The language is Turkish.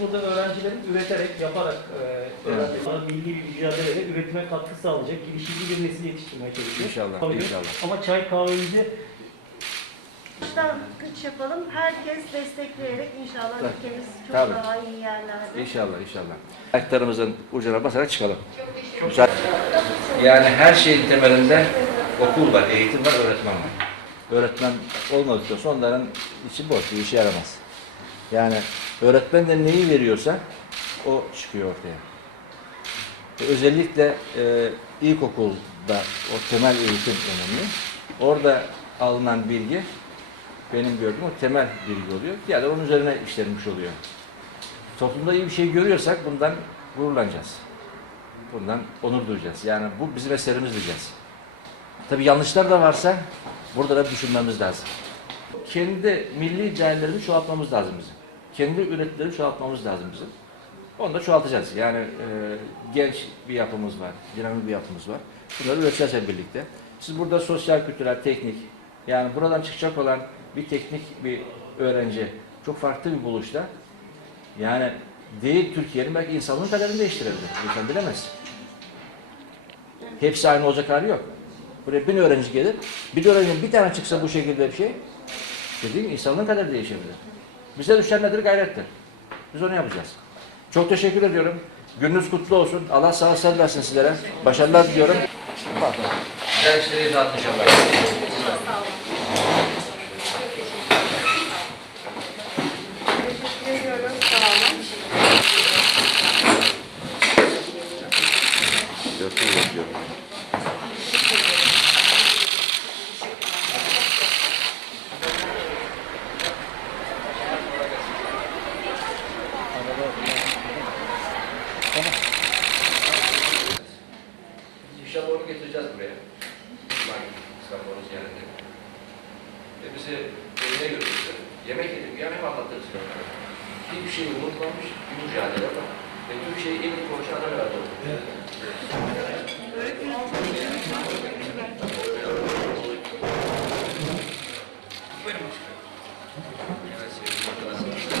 burada öğrencilerin üreterek, yaparak e, öğrenmesi, milli bir mücadeleyle üretime katkı sağlayacak, girişimci bir nesil yetiştirmeye çalışıyor. İnşallah, Tabii. inşallah. Ama çay kahvemizi Başlangıç yapalım. Herkes destekleyerek inşallah Tabii. ülkemiz çok Tabii. daha iyi yerlerde. İnşallah inşallah. Ayaklarımızın ucuna basarak çıkalım. Müsaade- Yani her şeyin temelinde okul var, eğitim var, öğretmen var. Öğretmen olmadıktan sonra onların içi boş, bir işe yaramaz. Yani öğretmen de neyi veriyorsa o çıkıyor ortaya. E, Özellikle e, ilkokulda o temel eğitim önemli. Orada alınan bilgi benim gördüğüm o temel bilgi oluyor. Yani onun üzerine işlenmiş oluyor. Toplumda iyi bir şey görüyorsak bundan gururlanacağız. Bundan onur duyacağız. Yani bu bizim eserimiz diyeceğiz. Tabii yanlışlar da varsa burada da düşünmemiz lazım. Kendi milli değerlerimizi çoğaltmamız lazım bizim. Kendi ürettiklerimizi çoğaltmamız lazım bizim. Onu da çoğaltacağız. Yani e, genç bir yapımız var, dinamik bir yapımız var. Bunları üreteceğiz hep birlikte. Siz burada sosyal, kültürel, teknik, yani buradan çıkacak olan bir teknik bir öğrenci çok farklı bir buluşla yani değil Türkiye'nin belki insanlığın kaderini değiştirebilir. İnsan bilemez. Hepsi aynı olacak hali yok. Buraya bin öğrenci gelir. Bir öğrencinin bir tane çıksa bu şekilde bir şey dediğim insanlığın kaderi değişebilir. Bize düşen nedir? Gayrettir. Biz onu yapacağız. Çok teşekkür ediyorum. Gününüz kutlu olsun. Allah sağ sağlık versin sizlere. Başarılar diliyorum. Bak. Dersleri dağıtmış Allah. Teşekkür onu getireceğiz buraya. İsmail İstanbul'un ziyaretine. Ve bizi evine götürdü. Yemek yedik, yani hep anlatırız. Hiçbir şey unutmamış, bir mücadele var. Ve Türkçe'yi en iyi konuşan adam herhalde oldu. Evet. Buyurun başkanım. Evet, sevgili arkadaşlar.